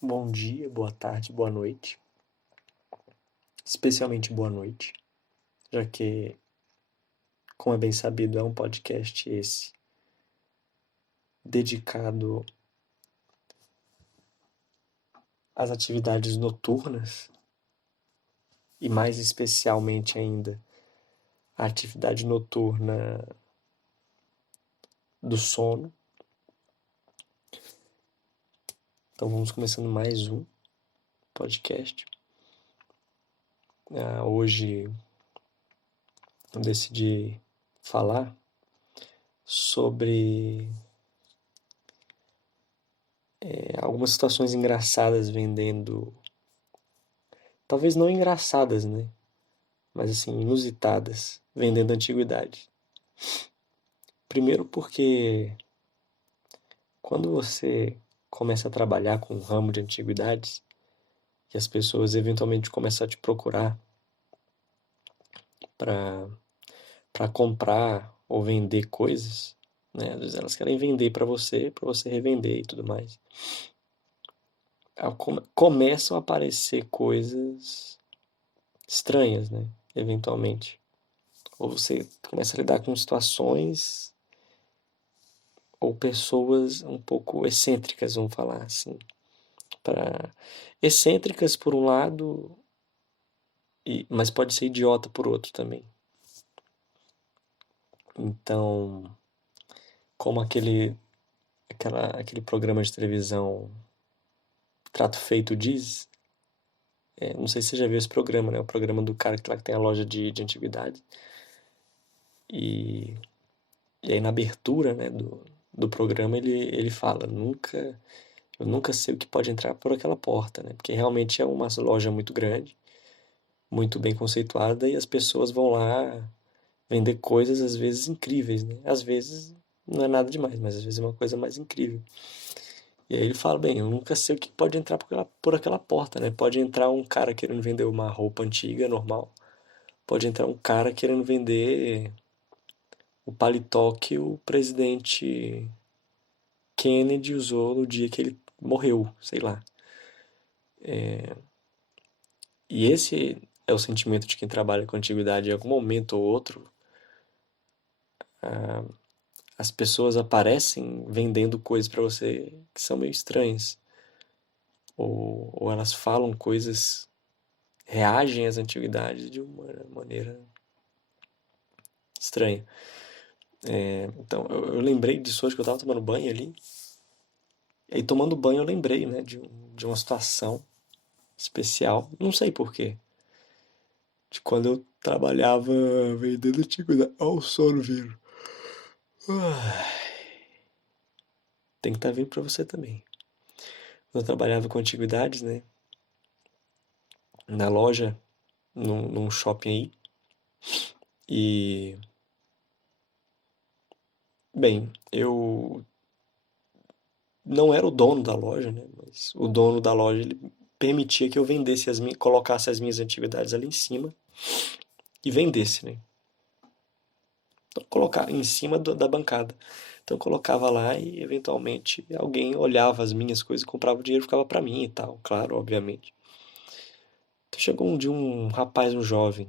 Bom dia, boa tarde, boa noite. Especialmente boa noite, já que, como é bem sabido, é um podcast esse dedicado às atividades noturnas e mais especialmente ainda à atividade noturna do sono. Então vamos começando mais um podcast. Hoje eu decidi falar sobre algumas situações engraçadas vendendo, talvez não engraçadas, né? Mas assim, inusitadas, vendendo antiguidade. Primeiro porque quando você começa a trabalhar com o ramo de antiguidades e as pessoas eventualmente começam a te procurar para comprar ou vender coisas, né? Às vezes elas querem vender para você revender e tudo mais. Começam a aparecer coisas estranhas, né? Eventualmente. Ou você começa a lidar com situações ou pessoas um pouco excêntricas, vamos falar assim. Excêntricas por um lado, mas pode ser idiota por outro também. Então, como aquele programa de televisão Trato Feito diz, não sei se você já viu esse programa, né? O programa do cara que lá que tem a loja de antiguidade. E, e aí na abertura, né, do programa ele fala, eu nunca sei o que pode entrar por aquela porta, né? Porque realmente é uma loja muito grande, muito bem conceituada e as pessoas vão lá vender coisas às vezes incríveis, né? Às vezes não é nada demais, mas às vezes é uma coisa mais incrível. E aí ele fala, bem, eu nunca sei o que pode entrar por aquela porta, né? Pode entrar um cara querendo vender uma roupa antiga, normal. Pode entrar um cara querendo vender o paletó que o presidente Kennedy usou no dia que ele morreu, sei lá. E esse é o sentimento de quem trabalha com antiguidade. Em algum momento ou outro, as pessoas aparecem vendendo coisas para você que são meio estranhas. Ou elas falam coisas, reagem às antiguidades de uma maneira estranha. Então, eu lembrei disso hoje que eu estava tomando banho ali. E aí, tomando banho, eu lembrei, né, de uma situação especial. Não sei por quê. De quando eu trabalhava vendendo antiguidade. Olha o sono vindo. Tem que estar vindo para você também. Quando eu trabalhava com antiguidades, né, na loja, num shopping aí. E, bem, eu não era o dono da loja, né? Mas o dono da loja ele permitia que eu vendesse colocasse as minhas antiguidades ali em cima e vendesse, né? Então, colocar em cima da bancada. Então eu colocava lá e eventualmente alguém olhava as minhas coisas, comprava o dinheiro, ficava para mim e tal, claro, obviamente. Então chegou um dia um rapaz, um jovem,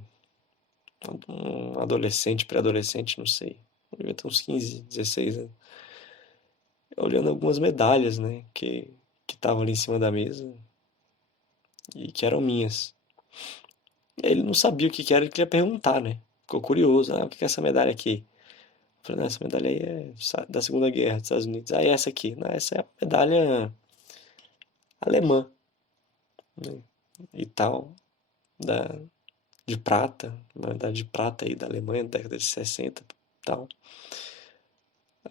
um adolescente, pré-adolescente, não sei, devia ter uns 15, 16 anos, olhando algumas medalhas, né, que estavam ali em cima da mesa e que eram minhas. Ele não sabia o que que era, ele queria perguntar, né? Ficou curioso. Ah, o que que é essa medalha aqui? Eu falei, não, essa medalha aí é da Segunda Guerra dos Estados Unidos. Ah, e essa aqui? Não, essa é a medalha alemã, né? E tal, da, de prata, uma medalha de prata aí da Alemanha, da década de 60 e tal.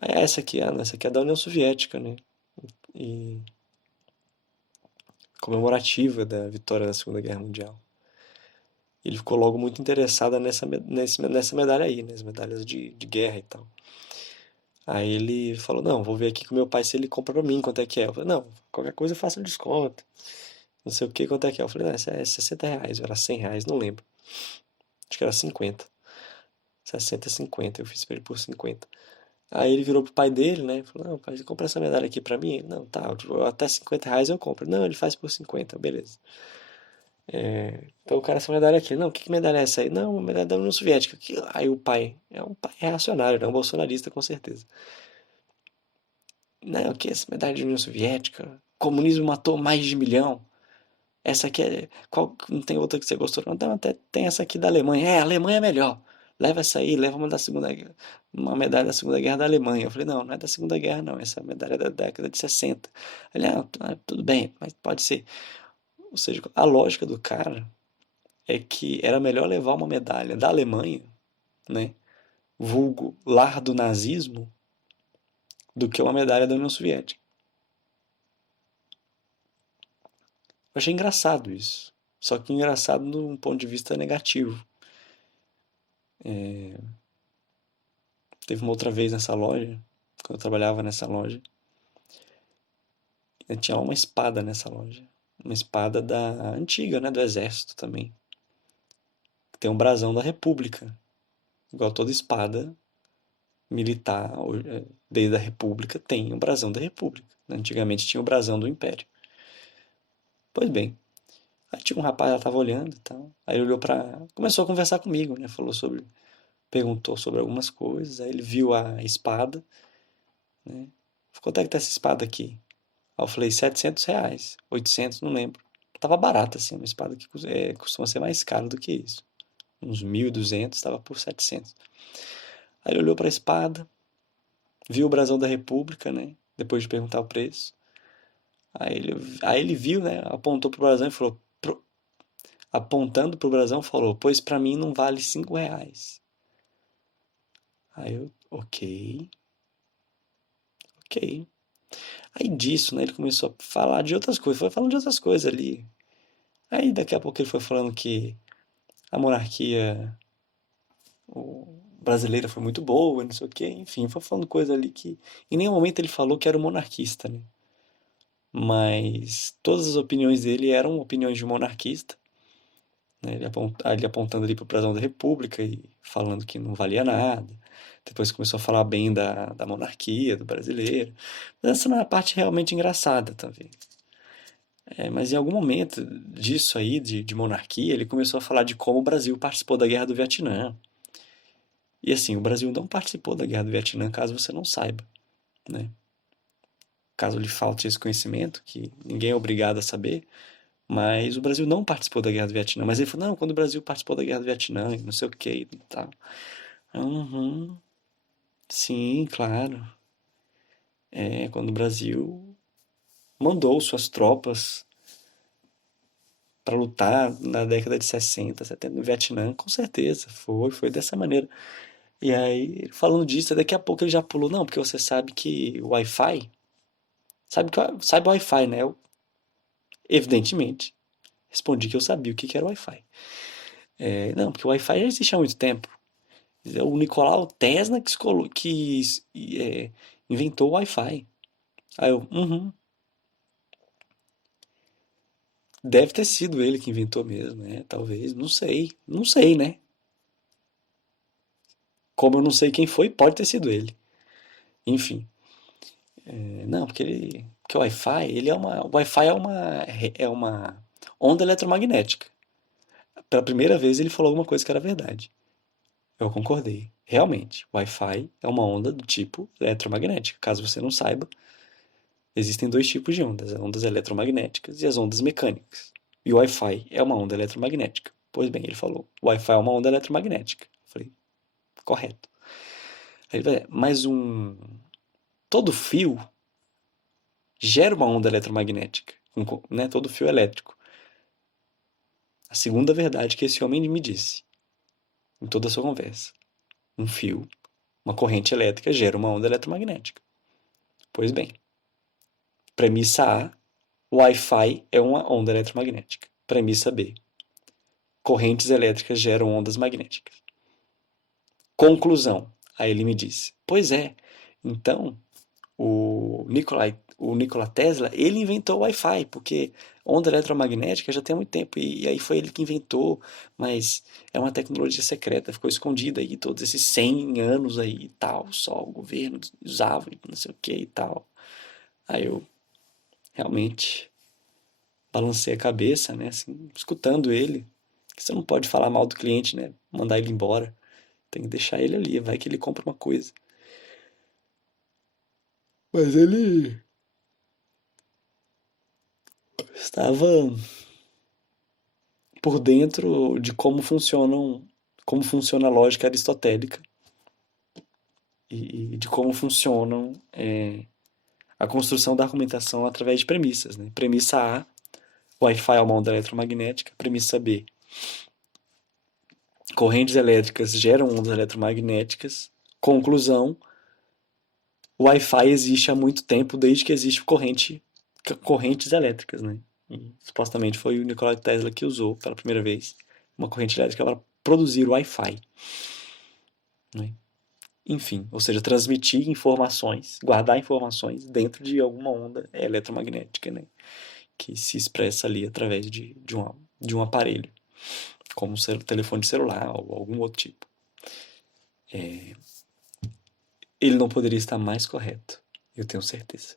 Ah, é essa aqui, não, essa aqui é da União Soviética, né? E comemorativa da vitória da Segunda Guerra Mundial. Ele ficou logo muito interessado nessa medalha aí, né? As medalhas de guerra e tal. Aí ele falou, não, vou ver aqui com meu pai se ele compra pra mim, quanto é que é. Eu falei, não, qualquer coisa eu faço desconto. Não sei o que, quanto é que é. Eu falei, não, essa é R$ 60, era R$ 100, não lembro. Acho que era 50. 60, 50, eu fiz pra ele por 50. Aí ele virou pro pai dele, né? Falou, não, pai, você compra essa medalha aqui pra mim? Não, tá, até R$ 50 eu compro. Não, ele faz por 50, beleza. Então o cara, essa medalha aqui. Não, que medalha é essa aí? Não, uma medalha da União Soviética. Aí o pai, é um pai reacionário, né? Um bolsonarista com certeza. Não, que essa medalha da União Soviética? O comunismo matou mais de 1 milhão. Essa aqui é. Não tem outra que você gostou? Não, não, até tem essa aqui da Alemanha. É, a Alemanha é melhor. Leva essa aí, leva uma da Segunda Guerra. Uma medalha da Segunda Guerra da Alemanha. Eu falei, não, não é da Segunda Guerra, não. Essa medalha é da década de 60. Ele, tudo bem, mas pode ser. Ou seja, a lógica do cara é que era melhor levar uma medalha da Alemanha, né? Vulgo lar do nazismo, do que uma medalha da União Soviética. Eu achei engraçado isso. Só que engraçado de um ponto de vista negativo. Teve uma outra vez nessa loja, quando eu trabalhava nessa loja, tinha uma espada nessa loja. Uma espada da antiga, né? Do exército também. Tem um brasão da República. Igual toda espada militar, desde a República, tem um brasão da República. Antigamente tinha o brasão do Império. Pois bem, aí tinha um rapaz, ela tava olhando e tal. Aí ele olhou pra. Começou a conversar comigo, né? Falou sobre. Perguntou sobre algumas coisas. Aí ele viu a espada, né? Quanto é que tá essa espada aqui? Aí eu falei, R$ 700, 800, não lembro. Tava barata, assim, uma espada que costuma ser mais cara do que isso. Uns 1.200, tava por 700. Aí ele olhou pra espada, viu o brasão da República, né? Depois de perguntar o preço. Aí ele viu, né? Apontou pro brasão e falou, apontando pro brasão, falou, pois pra mim não vale R$ 5. Aí eu, ok, ok. Aí disso, né, ele começou a falar de outras coisas, foi falando de outras coisas ali. Aí daqui a pouco ele foi falando que a monarquia brasileira foi muito boa, não sei o quê, enfim, foi falando coisa ali que em nenhum momento ele falou que era um monarquista, né? Mas todas as opiniões dele eram opiniões de um monarquista, né? Ele apontando ali para o brasão da República e falando que não valia nada. Depois começou a falar bem da monarquia, do brasileiro. Mas essa não é a parte realmente engraçada, talvez. Mas em algum momento disso aí, de monarquia, ele começou a falar de como o Brasil participou da Guerra do Vietnã. E assim, o Brasil não participou da Guerra do Vietnã, caso você não saiba, né? Caso lhe falte esse conhecimento, que ninguém é obrigado a saber, mas o Brasil não participou da Guerra do Vietnã. Mas ele falou, não, quando o Brasil participou da Guerra do Vietnã, e não sei o que e tal. Uhum, sim, claro. Quando o Brasil mandou suas tropas para lutar na década de 60, 70 no Vietnã, com certeza, foi dessa maneira. E aí, falando disso, daqui a pouco ele já pulou, não, porque você sabe que o Wi-Fi, sabe o Wi-Fi, né? Evidentemente, respondi que eu sabia o que era o Wi-Fi. Não, porque o Wi-Fi já existe há muito tempo. O Nicolau Tesla que inventou o Wi-Fi. Aí eu, deve ter sido ele que inventou mesmo, né? Talvez, não sei, né? Como eu não sei quem foi, pode ter sido ele. Enfim, não, porque o Wi-Fi, o Wi-Fi é uma onda eletromagnética. Pela primeira vez ele falou alguma coisa que era verdade. Eu concordei. Realmente, Wi-Fi é uma onda do tipo eletromagnética. Caso você não saiba, existem dois tipos de ondas, as ondas eletromagnéticas e as ondas mecânicas. E o Wi-Fi é uma onda eletromagnética. Pois bem, ele falou, o Wi-Fi é uma onda eletromagnética. Eu falei, correto. Aí ele vai, mas todo fio gera uma onda eletromagnética, né? Todo fio elétrico. A segunda verdade que esse homem me disse em toda a sua conversa. Um fio, uma corrente elétrica gera uma onda eletromagnética. Pois bem, premissa A, Wi-Fi é uma onda eletromagnética. Premissa B, correntes elétricas geram ondas magnéticas. Conclusão. Aí ele me disse: pois é, então O Nikola Tesla, ele inventou o Wi-Fi, porque onda eletromagnética já tem há muito tempo, e aí foi ele que inventou, mas é uma tecnologia secreta, ficou escondida aí todos esses 100 anos aí e tal, só o governo usava e não sei o que e tal. Aí eu realmente balancei a cabeça, né, assim, escutando ele, que você não pode falar mal do cliente, né, mandar ele embora, tem que deixar ele ali, vai que ele compra uma coisa. Mas ele estava por dentro de como funciona a lógica aristotélica e de como funcionam a construção da argumentação através de premissas, né? Premissa A, Wi-Fi é uma onda eletromagnética. Premissa B, correntes elétricas geram ondas eletromagnéticas. Conclusão, o Wi-Fi existe há muito tempo, desde que existe correntes elétricas, né? E, supostamente foi o Nikola Tesla que usou pela primeira vez uma corrente elétrica para produzir o Wi-Fi, né? Enfim, ou seja, transmitir informações, guardar informações dentro de alguma onda eletromagnética, né? Que se expressa ali através de um aparelho, como um telefone celular ou algum outro tipo. Ele não poderia estar mais correto, eu tenho certeza.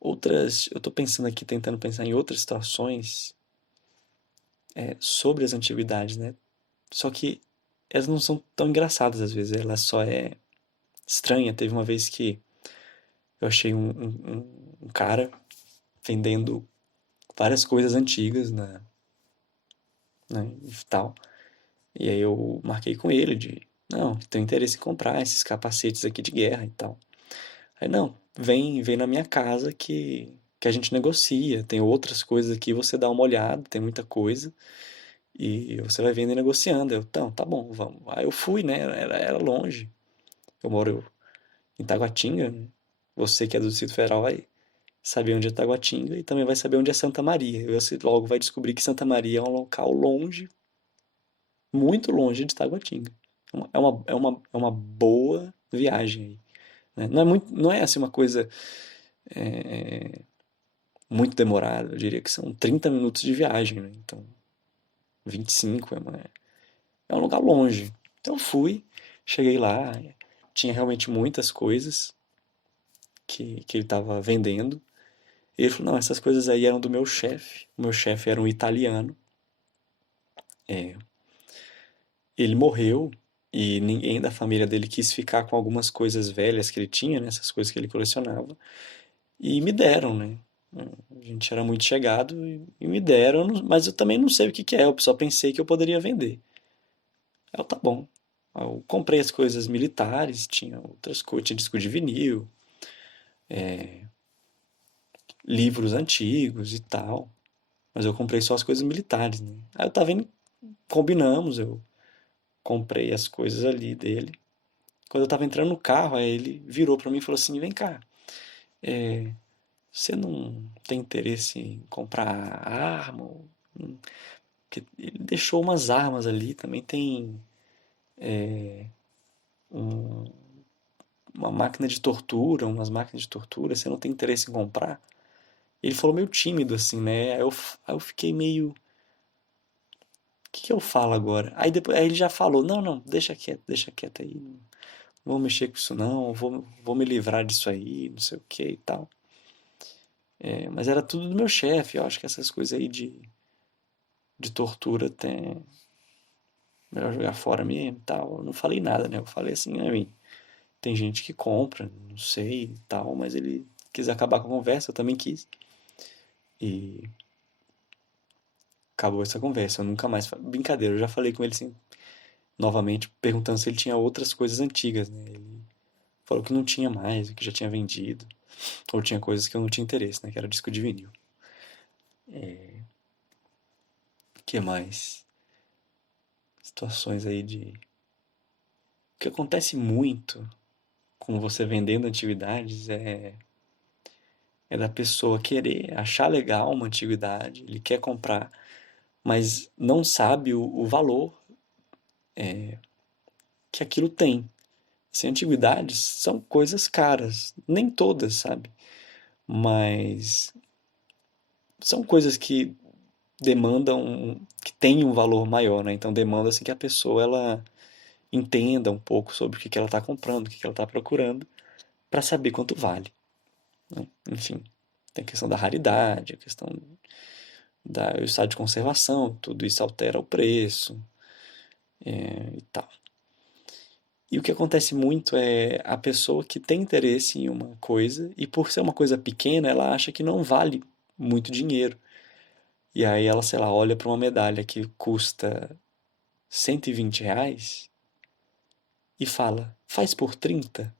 Eu estou pensando aqui, tentando pensar em outras situações sobre as antiguidades, né? Só que elas não são tão engraçadas às vezes, ela só é estranha. Teve uma vez que eu achei um cara vendendo várias coisas antigas e tal. E aí eu marquei com ele não, tenho interesse em comprar esses capacetes aqui de guerra e tal. Aí, não, vem na minha casa que a gente negocia. Tem outras coisas aqui, você dá uma olhada, tem muita coisa. E você vai vendo e negociando. Eu, então, tá bom, vamos. Aí eu fui, né? Era longe. Eu moro em Taguatinga, né? Você que é do Distrito Federal vai saber onde é Taguatinga e também vai saber onde é Santa Maria. E você logo vai descobrir que Santa Maria é um local longe, muito longe de Taguatinga. É uma boa viagem aí, né? Não é assim uma coisa muito demorada. Eu diria que são 30 minutos de viagem, né? Então, 25 é um lugar longe. Então eu fui, cheguei lá, tinha realmente muitas coisas que ele estava vendendo. E ele falou, não, essas coisas aí eram do meu chefe. O meu chefe era um italiano. Ele morreu e ninguém da família dele quis ficar com algumas coisas velhas que ele tinha, né, essas coisas que ele colecionava, e me deram, né? A gente era muito chegado e me deram, mas eu também não sei o que que é, eu só pensei que eu poderia vender. Aí eu, tá bom. Aí eu comprei as coisas militares, tinha outras coisas, tinha disco de vinil, livros antigos e tal, mas eu comprei só as coisas militares, né? Aí eu tava indo, combinamos, eu comprei as coisas ali dele. Quando eu tava entrando no carro, aí ele virou pra mim e falou assim: vem cá, você não tem interesse em comprar arma? Porque ele deixou umas armas ali, também tem uma máquina de tortura, umas máquinas de tortura, você não tem interesse em comprar? Ele falou meio tímido assim, né? Aí eu fiquei meio. O que que eu falo agora? Aí ele já falou: não, não, deixa quieto aí, não vou mexer com isso não, vou me livrar disso aí, não sei o que e tal. Mas era tudo do meu chefe, eu acho que essas coisas aí de tortura tem. Melhor jogar fora mesmo e tal. Eu não falei nada, né? Eu falei assim, tem gente que compra, não sei e tal, mas ele quis acabar com a conversa, eu também quis. E acabou essa conversa. Eu nunca mais. Brincadeira, eu já falei com ele assim, novamente, perguntando se ele tinha outras coisas antigas, né? Ele falou que não tinha mais, que já tinha vendido. Ou tinha coisas que eu não tinha interesse, né? Que era disco de vinil. O que mais? Situações aí de. O que acontece muito com você vendendo antiguidades é da pessoa querer achar legal uma antiguidade, ele quer comprar, mas não sabe o valor que aquilo tem. Assim, antiguidades são coisas caras. Nem todas, sabe? Mas são coisas que demandam, que têm um valor maior, né? Então demanda assim que a pessoa ela entenda um pouco sobre o que que ela está comprando, o que que ela está procurando, para saber quanto vale, né? Enfim, tem a questão da raridade, a questão da o estado de conservação, tudo isso altera o preço, e tal. E o que acontece muito é a pessoa que tem interesse em uma coisa e por ser uma coisa pequena, ela acha que não vale muito dinheiro. E aí ela, sei lá, olha para uma medalha que custa R$ 120 e fala, faz por 30?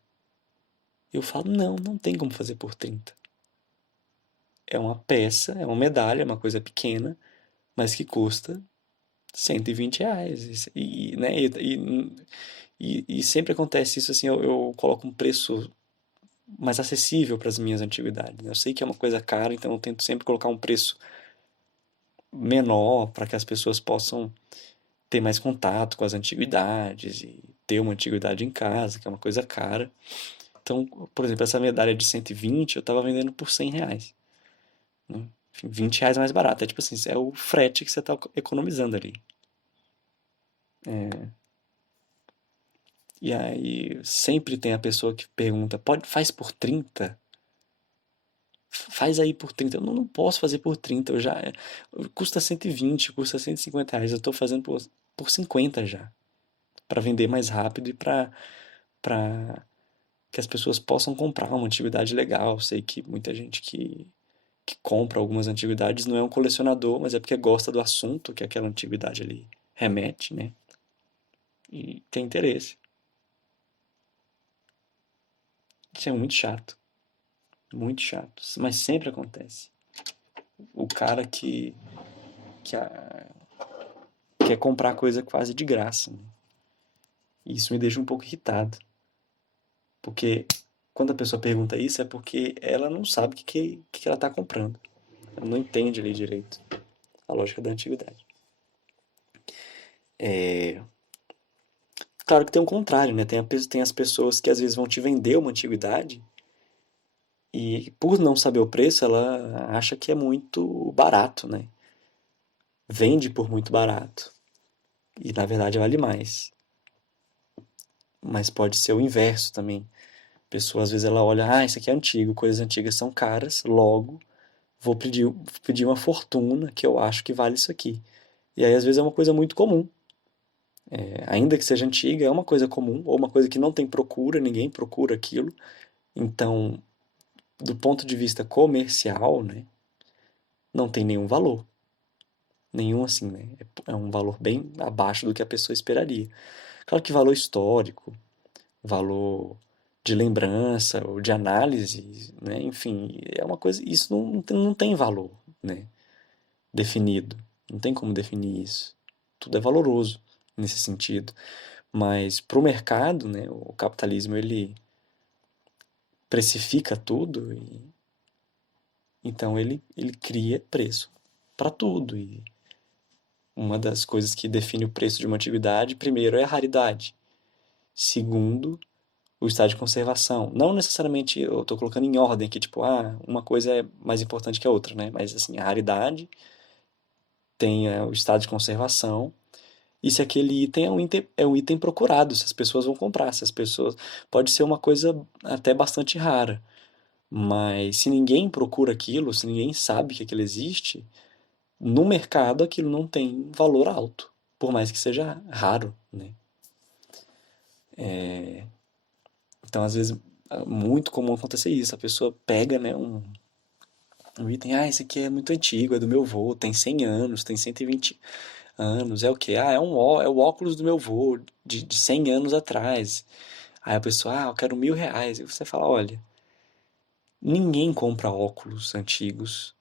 Eu falo, não, não tem como fazer por 30. É uma peça, é uma medalha, é uma coisa pequena, mas que custa R$ 120. Né, e sempre acontece isso assim, eu coloco um preço mais acessível para as minhas antiguidades, né? Eu sei que é uma coisa cara, então eu tento sempre colocar um preço menor para que as pessoas possam ter mais contato com as antiguidades e ter uma antiguidade em casa, que é uma coisa cara. Então, por exemplo, essa medalha de 120 eu estava vendendo por R$ 100, né? Enfim, R$ 20 mais barato. É tipo assim, é o frete que você está economizando ali. E aí sempre tem a pessoa que pergunta, faz por 30? Faz aí por 30. Eu não posso fazer por 30. Custa 120, custa R$ 150. Eu estou fazendo por 50 já. Para vender mais rápido e para que as pessoas possam comprar uma antiguidade legal. Sei que muita gente que compra algumas antiguidades não é um colecionador, mas é porque gosta do assunto que aquela antiguidade ali remete, né? E tem interesse. Isso é muito chato. Muito chato. Mas sempre acontece. O cara que quer comprar coisa quase de graça, né? E isso me deixa um pouco irritado. Porque quando a pessoa pergunta isso é porque ela não sabe o que ela está comprando. Ela não entende ali direito a lógica da antiguidade. Claro que tem um contrário, né? Tem as pessoas que às vezes vão te vender uma antiguidade e por não saber o preço, ela acha que é muito barato, né? Vende por muito barato. E na verdade vale mais. Mas pode ser o inverso também. A pessoa às vezes ela olha, isso aqui é antigo, coisas antigas são caras, logo vou pedir uma fortuna que eu acho que vale isso aqui. E aí às vezes é uma coisa muito comum. Ainda que seja antiga, é uma coisa comum, ou uma coisa que não tem procura, ninguém procura aquilo. Então, do ponto de vista comercial, né, não tem nenhum valor. Nenhum assim, né? É um valor bem abaixo do que a pessoa esperaria. Claro que valor histórico, valor de lembrança ou de análise, né? Enfim, é uma coisa. Isso não tem valor, né? Definido. Não tem como definir isso. Tudo é valoroso nesse sentido. Mas para o mercado, né, o capitalismo ele precifica tudo e então ele cria preço para tudo. E uma das coisas que define o preço de uma atividade, primeiro, é a raridade. Segundo, o estado de conservação. Não necessariamente eu estou colocando em ordem aqui, tipo, uma coisa é mais importante que a outra, né? Mas assim, a raridade tem o estado de conservação e se aquele item é um item procurado, se as pessoas vão comprar, se as pessoas. Pode ser uma coisa até bastante rara, mas se ninguém procura aquilo, se ninguém sabe que aquilo existe, no mercado aquilo não tem valor alto, por mais que seja raro, né? Então, às vezes, é muito comum acontecer isso. A pessoa pega, né, um item, esse aqui é muito antigo, é do meu avô, tem 100 anos, tem 120 anos, é o quê? É o óculos do meu avô, de 100 anos atrás. Aí a pessoa, eu quero R$ 1.000. E você fala, olha, ninguém compra óculos antigos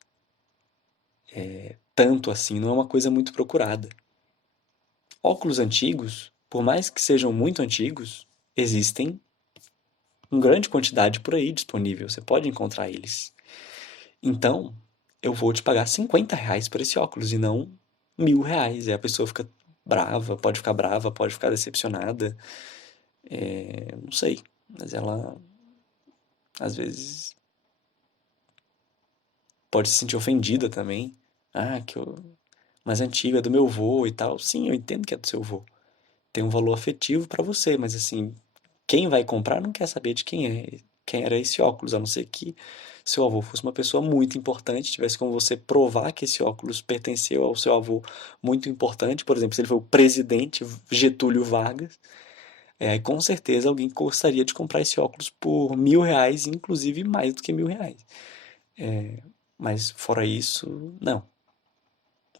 tanto assim, não é uma coisa muito procurada. Óculos antigos, por mais que sejam muito antigos, existem em grande quantidade por aí disponível, você pode encontrar eles. Então, eu vou te pagar R$ 50 por esse óculos e não R$ 1.000. E a pessoa fica brava, pode ficar decepcionada. Não sei, mas ela às vezes pode se sentir ofendida também. Ah, que eu... mais antiga, é do meu vô e tal. Sim, eu entendo que é do seu vô. Tem um valor afetivo pra você, mas assim, quem vai comprar não quer saber de quem era esse óculos, a não ser que seu avô fosse uma pessoa muito importante, tivesse como você provar que esse óculos pertenceu ao seu avô muito importante, por exemplo, se ele foi o presidente Getúlio Vargas, com certeza alguém gostaria de comprar esse óculos por R$ 1.000, inclusive mais do que R$ 1.000. Mas fora isso, não.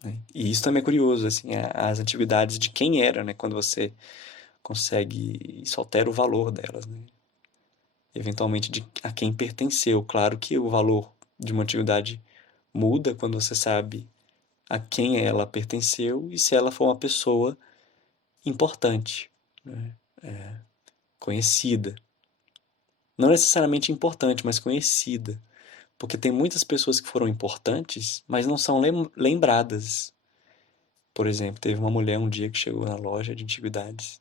Né? E isso também é curioso, assim, as antiguidades de quem era, né? Quando você consegue, isso altera o valor delas, né? Eventualmente de a quem pertenceu. Claro que o valor de uma antiguidade muda quando você sabe a quem ela pertenceu e se ela for uma pessoa importante, né? Conhecida. Não necessariamente importante, mas conhecida. Porque tem muitas pessoas que foram importantes, mas não são lembradas. Por exemplo, teve uma mulher um dia que chegou na loja de antiguidades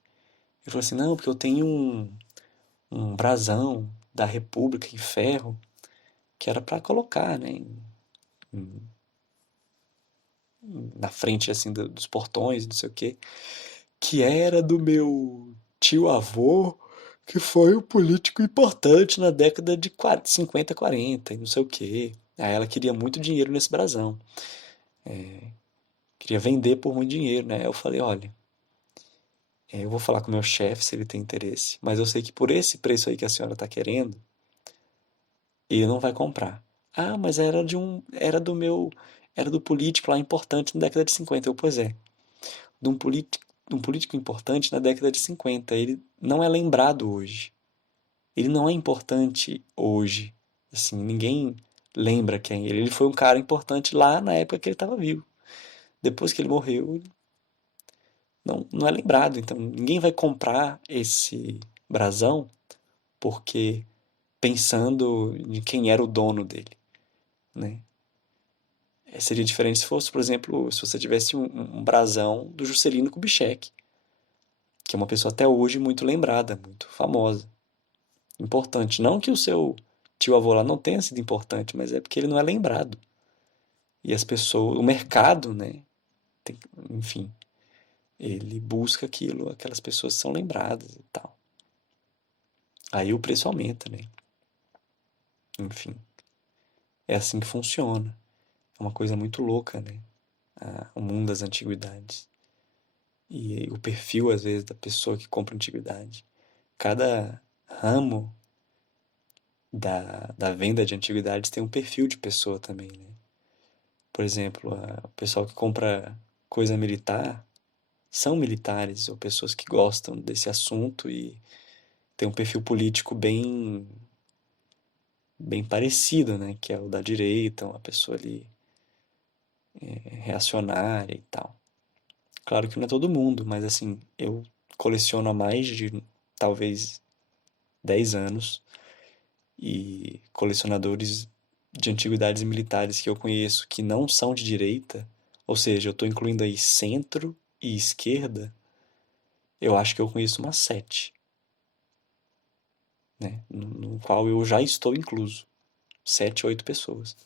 e falou assim: Não, porque eu tenho um brasão da República em ferro que era para colocar, né, na frente assim dos portões, não sei o quê, que era do meu tio-avô, que foi um político importante na década de 40, 50, 40, e não sei o quê. Aí ela queria muito dinheiro nesse brasão. Queria vender por muito dinheiro, né? Eu falei, olha, eu vou falar com o meu chefe se ele tem interesse, mas eu sei que por esse preço aí que a senhora está querendo, ele não vai comprar. Ah, mas era do político lá importante na década de 50. Pois é, de um político importante na década de 50. Ele não é lembrado hoje. Ele não é importante hoje. Assim, ninguém lembra quem é ele. Ele foi um cara importante lá na época que ele estava vivo. Depois que ele morreu, ele não é lembrado. Então, ninguém vai comprar esse brasão porque pensando em quem era o dono dele, né? Seria diferente se fosse, por exemplo, se você tivesse um brasão do Juscelino Kubitschek, que é uma pessoa até hoje muito lembrada, muito famosa, importante. Não que o seu tio-avô lá não tenha sido importante, mas é porque ele não é lembrado. E as pessoas, o mercado, né, tem, enfim, ele busca aquilo, aquelas pessoas são lembradas e tal. Aí o preço aumenta, né? Enfim, é assim que funciona. É uma coisa muito louca, né? O mundo das antiguidades. E o perfil, às vezes, da pessoa que compra antiguidade. Cada ramo da venda de antiguidades tem um perfil de pessoa também, né? Por exemplo, o pessoal que compra coisa militar são militares ou pessoas que gostam desse assunto e tem um perfil político bem parecido, né? Que é o da direita, uma pessoa ali reacionária e tal. Claro que não é todo mundo, mas assim, eu coleciono há mais de talvez 10 anos e colecionadores de antiguidades militares que eu conheço que não são de direita, ou seja, eu estou incluindo aí centro e esquerda, eu acho que eu conheço umas 7, né? No qual eu já estou incluso. 7, 8 pessoas.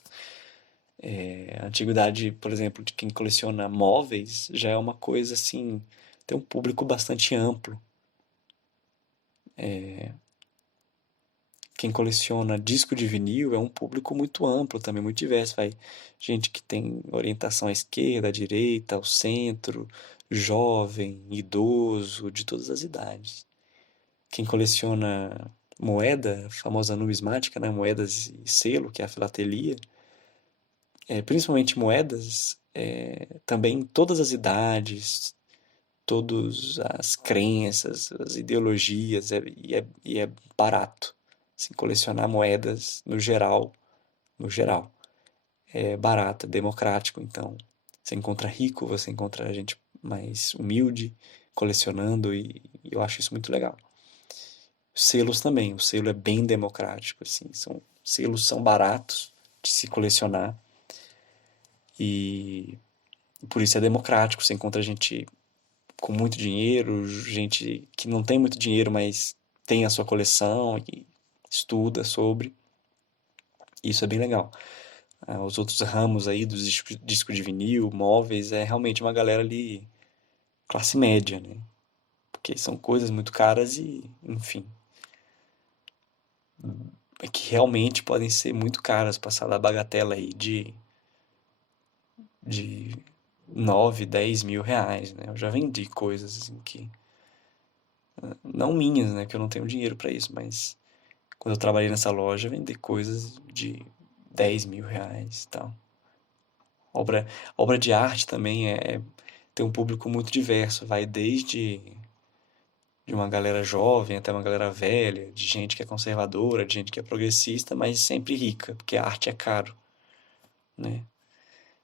A antiguidade, por exemplo, de quem coleciona móveis já é uma coisa assim, tem um público bastante amplo. Quem coleciona disco de vinil é um público muito amplo também, muito diverso. Vai gente que tem orientação à esquerda, à direita, ao centro, jovem, idoso, de todas as idades. Quem coleciona moeda, a famosa numismática, né? Moedas e selo, que é a filatelia, principalmente moedas, também todas as idades, todas as crenças, as ideologias, e é barato. Assim, colecionar moedas no geral, é barato, é democrático. Então, você encontra rico, você encontra gente mais humilde colecionando e eu acho isso muito legal. Selos também, o selo é bem democrático, assim, selos são baratos de se colecionar e por isso é democrático. Você encontra gente com muito dinheiro, gente que não tem muito dinheiro, mas tem a sua coleção e estuda sobre. Isso é bem legal. Os outros ramos aí dos discos de vinil, móveis, é realmente uma galera ali classe média, né? Porque são coisas muito caras e, enfim, é que realmente podem ser muito caras, passar da bagatela aí de 9 10 mil reais, né? Eu já vendi coisas assim que, não minhas, né? Que eu não tenho dinheiro para isso, mas quando eu trabalhei nessa loja, vendi coisas de 10 mil reais e tal. Obra, obra de arte também tem um público muito diverso, vai desde de uma galera jovem até uma galera velha, de gente que é conservadora, de gente que é progressista, mas sempre rica, porque a arte é caro, né?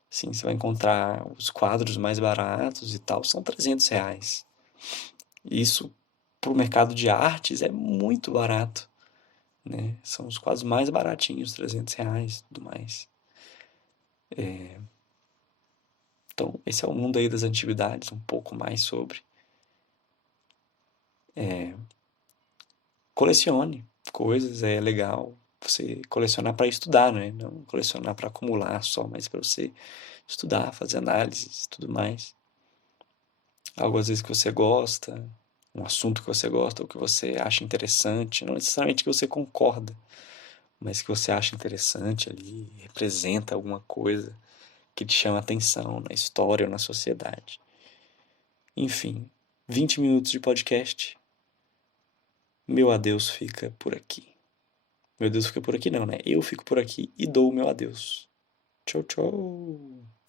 Sim, você vai encontrar os quadros mais baratos e tal, são R$ 300. Isso para o mercado de artes é muito barato, né? São os quadros mais baratinhos, R$ 300 e tudo mais. Então, esse é o mundo aí das antiguidades, um pouco mais sobre. Colecione coisas, é legal você colecionar para estudar, né? Não colecionar para acumular só, mas para você estudar, fazer análises e tudo mais. Algo às vezes que você gosta, um assunto que você gosta ou que você acha interessante, não necessariamente que você concorda, mas que você acha interessante ali, representa alguma coisa que te chama atenção na história ou na sociedade. Enfim, 20 minutos de podcast. Meu adeus fica por aqui. Meu Deus fica por aqui não, né? Eu fico por aqui e dou o meu adeus. Tchau, tchau.